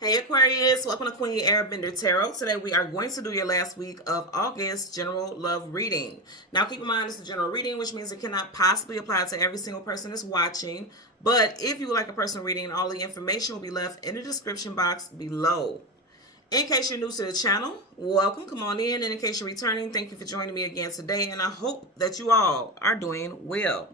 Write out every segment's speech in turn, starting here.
Hey Aquarius, welcome to Queen Airbender Tarot. Today we are going to do your last week of August general love reading. Now keep in mind it's a general reading, which means it cannot possibly apply to every single person that's watching. But if you would like a personal reading, all the information will be left in the description box below. In case you're new to the channel, welcome, come on in. And in case you're returning, thank you for joining me again today. And I hope that you all are doing well.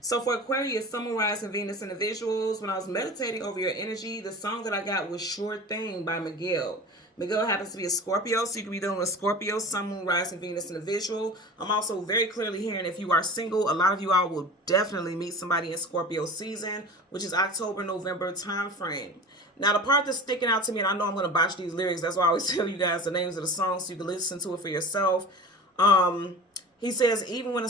So for Aquarius, Sun, Moon, Rising, Venus individuals, when I was meditating over your energy, the song that I got was Sure Thing by Miguel. Miguel happens to be a Scorpio, so you could be dealing with Scorpio, Sun, Moon, Rising, Venus individual. I'm also very clearly hearing if you are single, a lot of you all will definitely meet somebody in Scorpio season, which is October, November time frame. Now, the part that's sticking out to me, and I know I'm going to botch these lyrics, that's why I always tell you guys the names of the songs so you can listen to it for yourself. He says, even when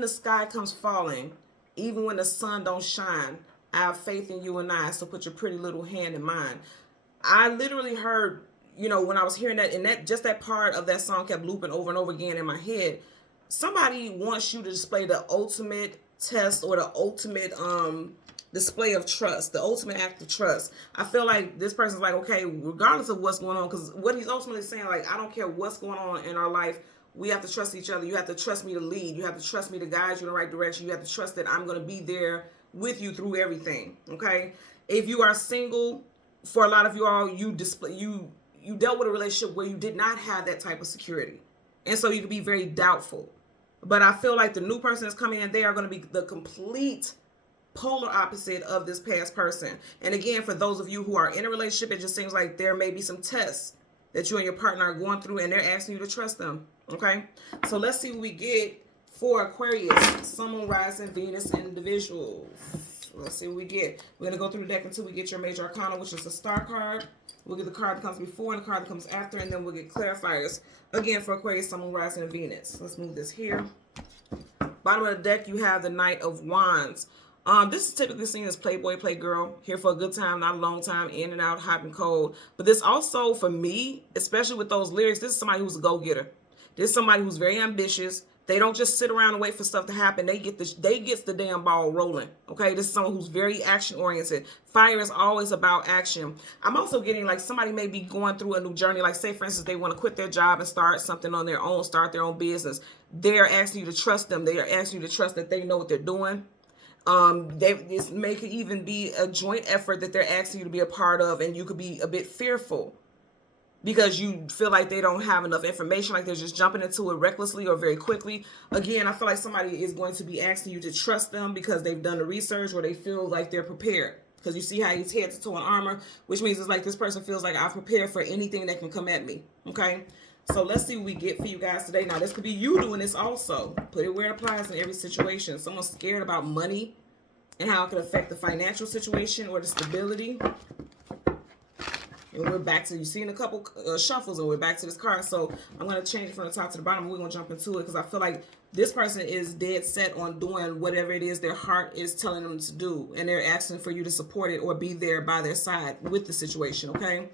the sky comes falling, even when the sun don't shine, I have faith in you and I, so put your pretty little hand in mine. I literally heard, when I was hearing that, and that part of that song kept looping over and over again in my head. Somebody wants you to display the ultimate test or the ultimate display of trust, the ultimate act of trust. I feel like this person's like, okay, regardless of what's going on, because what he's ultimately saying, like, I don't care what's going on in our life, we have to trust each other. You have to trust me to lead. You have to trust me to guide you in the right direction. You have to trust that I'm going to be there with you through everything, okay? If you are single, for a lot of you all, you dealt with a relationship where you did not have that type of security. And so you can be very doubtful. But I feel like the new person that's coming in, they are going to be the complete polar opposite of this past person. And again, for those of you who are in a relationship, it just seems like there may be some tests that you and your partner are going through, and they're asking you to trust them. Okay, so let's see what we get for Aquarius, Sun, Moon, Rising, Venus individuals. Let's see what we get. We're going to go through the deck until we get your major arcana, which is the star card. We'll get the card that comes before and the card that comes after, and then we'll get clarifiers again for Aquarius, Sun, Moon, Rising, and Venus. Let's move this here. Bottom of the deck, you have the Knight of Wands. This is typically seen as Playboy, Playgirl, here for a good time, not a long time, in and out, hot and cold. But this also, for me, especially with those lyrics, this is somebody who's a go-getter. This is somebody who's very ambitious. They don't just sit around and wait for stuff to happen. They get the damn ball rolling. Okay, this is someone who's very action oriented. Fire is always about action. I'm also getting like somebody may be going through a new journey. Like say for instance, they want to quit their job and start something on their own, start their own business. They're asking you to trust them. They are asking you to trust that they know what they're doing. This may could even be a joint effort that they're asking you to be a part of, and you could be a bit fearful because you feel like they don't have enough information, like they're just jumping into it recklessly or very quickly. Again, I feel like somebody is going to be asking you to trust them because they've done the research or they feel like they're prepared. Because you see how he's head to toe in armor, which means it's like this person feels like I've prepared for anything that can come at me. Okay, so let's see what we get for you guys today. Now, this could be you doing this also. Put it where it applies in every situation. Someone's scared about money and how it could affect the financial situation or the stability. And we're back to, you've seen a couple shuffles, and we're back to this card. So I'm going to change it from the top to the bottom. We're going to jump into it because I feel like this person is dead set on doing whatever it is their heart is telling them to do. And they're asking for you to support it or be there by their side with the situation, okay?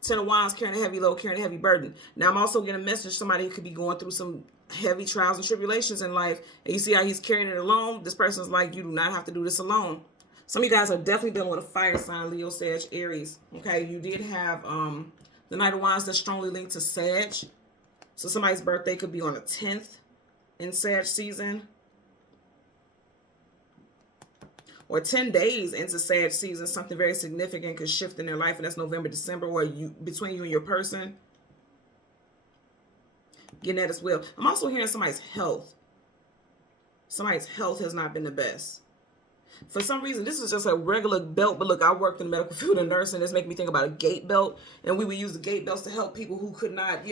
Ten of Wands, carrying a heavy load, carrying a heavy burden. Now, I'm also getting a message. Somebody could be going through some heavy trials and tribulations in life. And you see how he's carrying it alone? This person's like, you do not have to do this alone. Some of you guys are definitely dealing with a fire sign, Leo, Sag, Aries. Okay, you did have the Knight of Wands that's strongly linked to Sag. So somebody's birthday could be on the 10th in Sag season. Or 10 days into Sag season, something very significant could shift in their life, and that's November, December, or between you and your person. Getting that as well. I'm also hearing somebody's health. Somebody's health has not been the best. For some reason, this is just a regular belt, but look, I worked in the medical field and nursing. This makes me think about a gait belt, and we would use the gait belts to help people who could not,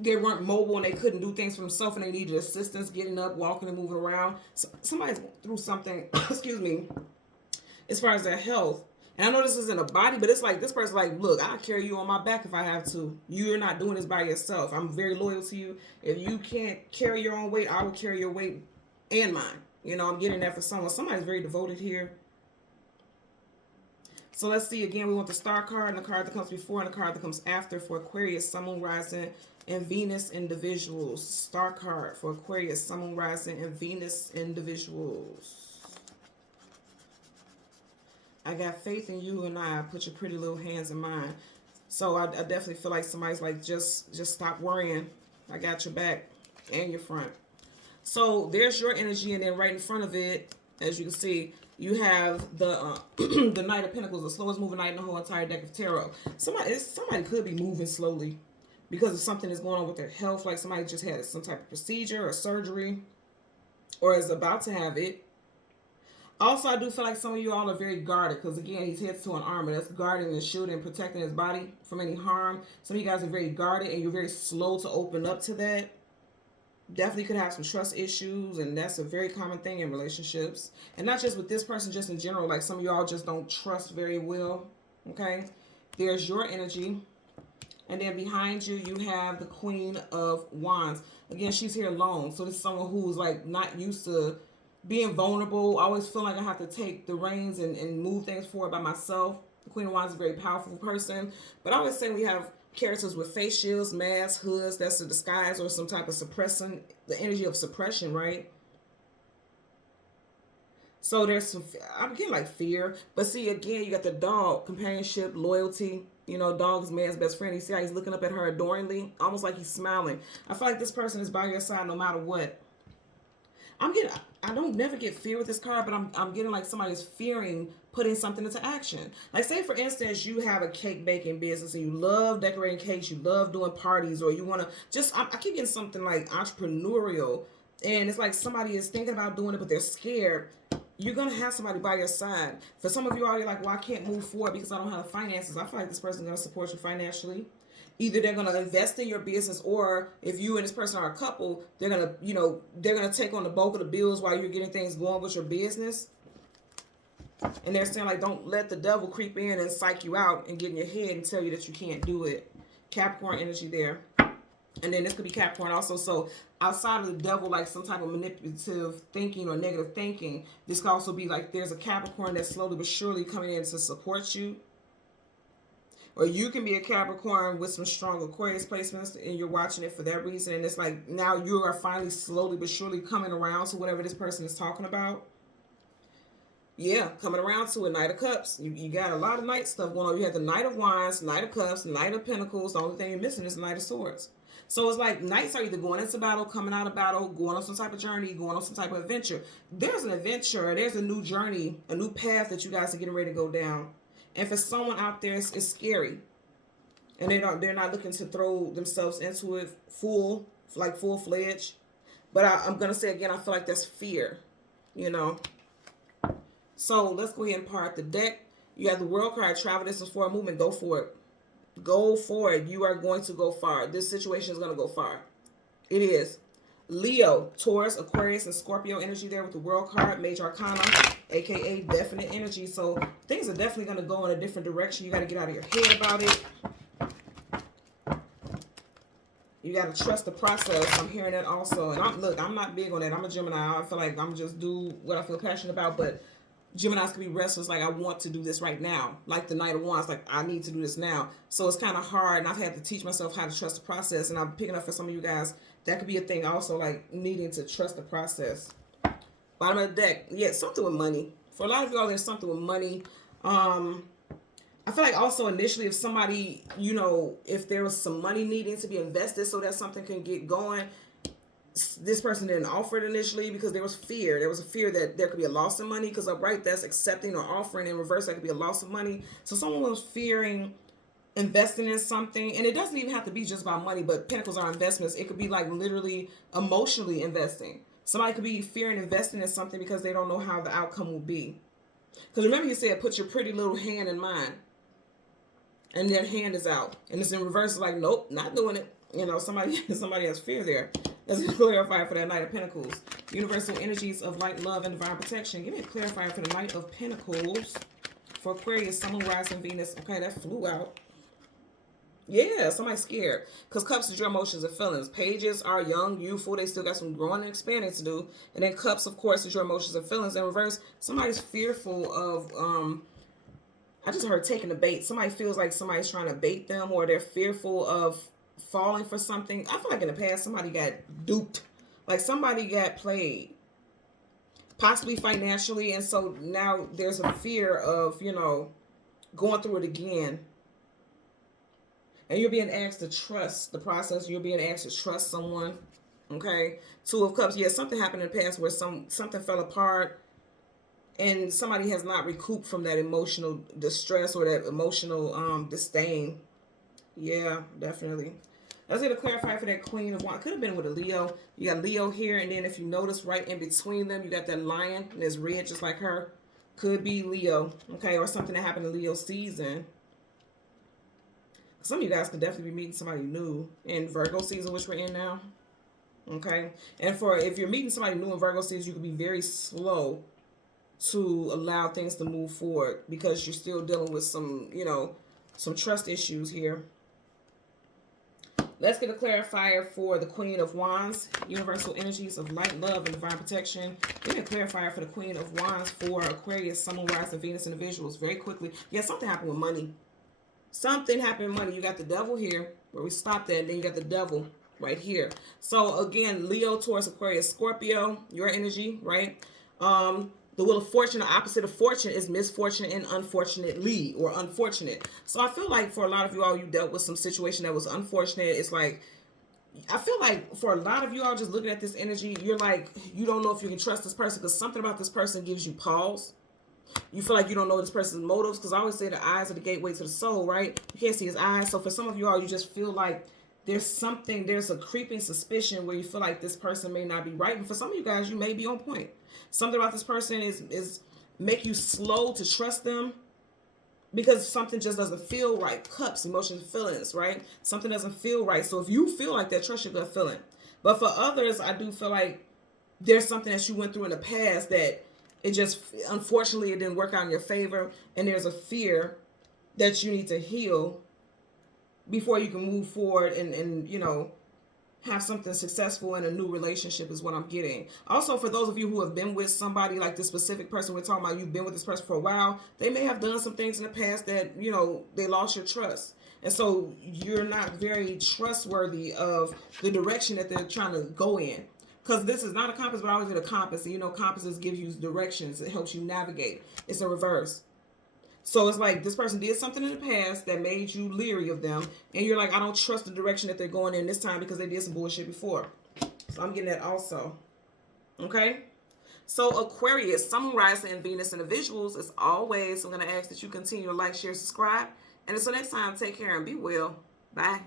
they weren't mobile and they couldn't do things for themselves and they needed assistance getting up, walking, and moving around. So somebody's going through something, excuse me, as far as their health. And I know this isn't a body, but it's like this person's like, look, I'll carry you on my back if I have to. You're not doing this by yourself. I'm very loyal to you. If you can't carry your own weight, I will carry your weight and mine. I'm getting that for someone. Somebody's very devoted here. So let's see. Again, we want the star card and the card that comes before and the card that comes after for Aquarius, Sun, Moon, Rising, and Venus individuals. Star card for Aquarius, Sun, Moon, Rising, and Venus individuals. I got faith in you, and I put your pretty little hands in mine. So I definitely feel like somebody's like, just stop worrying. I got your back and your front. So there's your energy, and then right in front of it, as you can see, you have the the Knight of Pentacles, the slowest moving knight in the whole entire deck of tarot. Somebody could be moving slowly because of something that's going on with their health, like somebody just had some type of procedure or surgery, or is about to have it. Also, I do feel like some of you all are very guarded because, again, he's heads to an armor. That's guarding and shielding and protecting his body from any harm. Some of you guys are very guarded, and you're very slow to open up to that. Definitely could have some trust issues, and that's a very common thing in relationships. And not just with this person, just in general. Like, some of y'all just don't trust very well, okay? There's your energy. And then behind you, you have the Queen of Wands. Again, she's here alone. So this is someone who's, like, not used to being vulnerable. I always feel like I have to take the reins and move things forward by myself. The Queen of Wands is a very powerful person. But I always say we have characters with face shields, masks, hoods. That's a disguise or some type of suppressing, the energy of suppression, right? So there's some, I'm getting like fear. But see, again, you got the dog, companionship, loyalty. You know, dog is man's best friend. You see how he's looking up at her adoringly, almost like he's smiling. I feel like this person is by your side no matter what. I don't never get fear with this card, but I'm getting like somebody's fearing putting something into action. Like, say for instance, you have a cake baking business and you love decorating cakes, you love doing parties, or you want to just, I keep getting something like entrepreneurial, and it's like somebody is thinking about doing it, but they're scared. You're going to have somebody by your side. For some of you all, you're like, well, I can't move forward because I don't have the finances. I feel like this person is going to support you financially. Either they're going to invest in your business, or if you and this person are a couple, they're going to, you know, they're going to take on the bulk of the bills while you're getting things going with your business. And they're saying, like, don't let the devil creep in and psych you out and get in your head and tell you that you can't do it. Capricorn energy there. And then this could be Capricorn also. So outside of the devil, like some type of manipulative thinking or negative thinking, this could also be like there's a Capricorn that's slowly but surely coming in to support you. Or you can be a Capricorn with some strong Aquarius placements, and you're watching it for that reason. And it's like now you are finally slowly but surely coming around to whatever this person is talking about. Yeah, coming around to a Knight of Cups. You got a lot of Knight stuff going on. You have the Knight of Wands, Knight of Cups, Knight of Pentacles. The only thing you're missing is the Knight of Swords. So it's like Knights are either going into battle, coming out of battle, going on some type of journey, going on some type of adventure. There's an adventure. There's a new journey, a new path that you guys are getting ready to go down. And for someone out there, it's scary. And they're not looking to throw themselves into it full-fledged. But I'm going to say again, I feel like that's fear, you know. So let's go ahead and part the deck. You have the World card, travel distance for a movement. Go for it. Go for it. You are going to go far. This situation is going to go far. It is. Leo, Taurus, Aquarius, and Scorpio energy there with the World card, Major Arcana, aka definite energy. So things are definitely going to go in a different direction. You got to get out of your head about it. You got to trust the process. I'm hearing that also. And I'm not big on that. I'm a Gemini. I feel like I'm just do what I feel passionate about. But Geminis can be restless. Like, I want to do this right now. Like the Knight of Wands. Like, I need to do this now. So it's kind of hard. And I've had to teach myself how to trust the process. And I'm picking up for some of you guys. That could be a thing also. Like, needing to trust the process. Bottom of the deck. Yeah, something with money. For a lot of y'all, there's something with money. I feel like also initially if somebody, you know, if there was some money needing to be invested so that something can get going, this person didn't offer it initially because there was fear. There was a fear that there could be a loss of money because upright, that's accepting or offering. In reverse, that could be a loss of money. So someone was fearing investing in something. And it doesn't even have to be just about money, but pentacles are investments. It could be like literally emotionally investing. Somebody could be fearing investing in something because they don't know how the outcome will be. Because remember you said, put your pretty little hand in mine. And their hand is out. And it's in reverse, like, nope, not doing it. You know, somebody has fear there. Let's clarify for that Knight of Pentacles. Universal energies of light, love, and divine protection. Give me a clarifier for the Knight of Pentacles. For Aquarius, Sun, Moon, Rising, Venus. Okay, that flew out. Yeah, somebody's scared. Because Cups is your emotions and feelings. Pages are young, youthful. They still got some growing and expanding to do. And then Cups, of course, is your emotions and feelings. In reverse, somebody's fearful of... I just heard taking the bait. Somebody feels like somebody's trying to bait them, or they're fearful of falling for something. I feel like in the past somebody got duped. Like somebody got played. possibly financially. And so now there's a fear of, you know, going through it again. And you're being asked to trust the process. You're being asked to trust someone. Okay. Two of Cups. Yeah, something happened in the past where something fell apart and somebody has not recouped from that emotional distress or that emotional disdain. Yeah, definitely. Let's get a clarifier for that Queen of Wands. Could have been with a Leo. You got Leo here, and then if you notice right in between them, you got that lion, and it's red just like her. Could be Leo, okay, or something that happened in Leo season. Some of you guys could definitely be meeting somebody new in Virgo season, which we're in now. Okay, and for if you're meeting somebody new in Virgo season, you could be very slow to allow things to move forward because you're still dealing with some, you know, some trust issues here. Let's get a clarifier for the Queen of Wands, universal energies of light, love, and divine protection. Get a clarifier for the Queen of Wands for Aquarius, Sun, Moon, Rising, Venus individuals. Very quickly. Yeah, something happened with money. Something happened with money. You got the devil here, where we stopped at, and then you got the devil right here. So again, Leo, Taurus, Aquarius, Scorpio, your energy, right? The Wheel of Fortune, the opposite of fortune is misfortune and unfortunately, or unfortunate. So I feel like for a lot of you all, you dealt with some situation that was unfortunate. It's like, I feel like for a lot of you all just looking at this energy, you're like, you don't know if you can trust this person because something about this person gives you pause. You feel like you don't know this person's motives because I always say the eyes are the gateway to the soul, right? You can't see his eyes. So for some of you all, you just feel like there's a creeping suspicion where you feel like this person may not be right. And for some of you guys, you may be on point. Something about this person is make you slow to trust them because something just doesn't feel right. Cups, emotions, feelings, right? Something doesn't feel right. So if you feel like that, trust your gut feeling. But for others, I do feel like there's something that you went through in the past that it just, unfortunately, it didn't work out in your favor. And there's a fear that you need to heal before you can move forward and you know, have something successful in a new relationship is what I'm getting. Also, for those of you who have been with somebody like this specific person we're talking about, you've been with this person for a while, they may have done some things in the past that, you know, they lost your trust. And so you're not very trustworthy of the direction that they're trying to go in. Because this is not a compass, but I always get a compass. And you know, compasses give you directions. It helps you navigate. It's a reverse. So it's like this person did something in the past that made you leery of them. And you're like, I don't trust the direction that they're going in this time because they did some bullshit before. So I'm getting that also. Okay? So Aquarius, Sun, Moon, Rising, and Venus individuals, as always, I'm going to ask that you continue to like, share, subscribe. And until next time, take care and be well. Bye.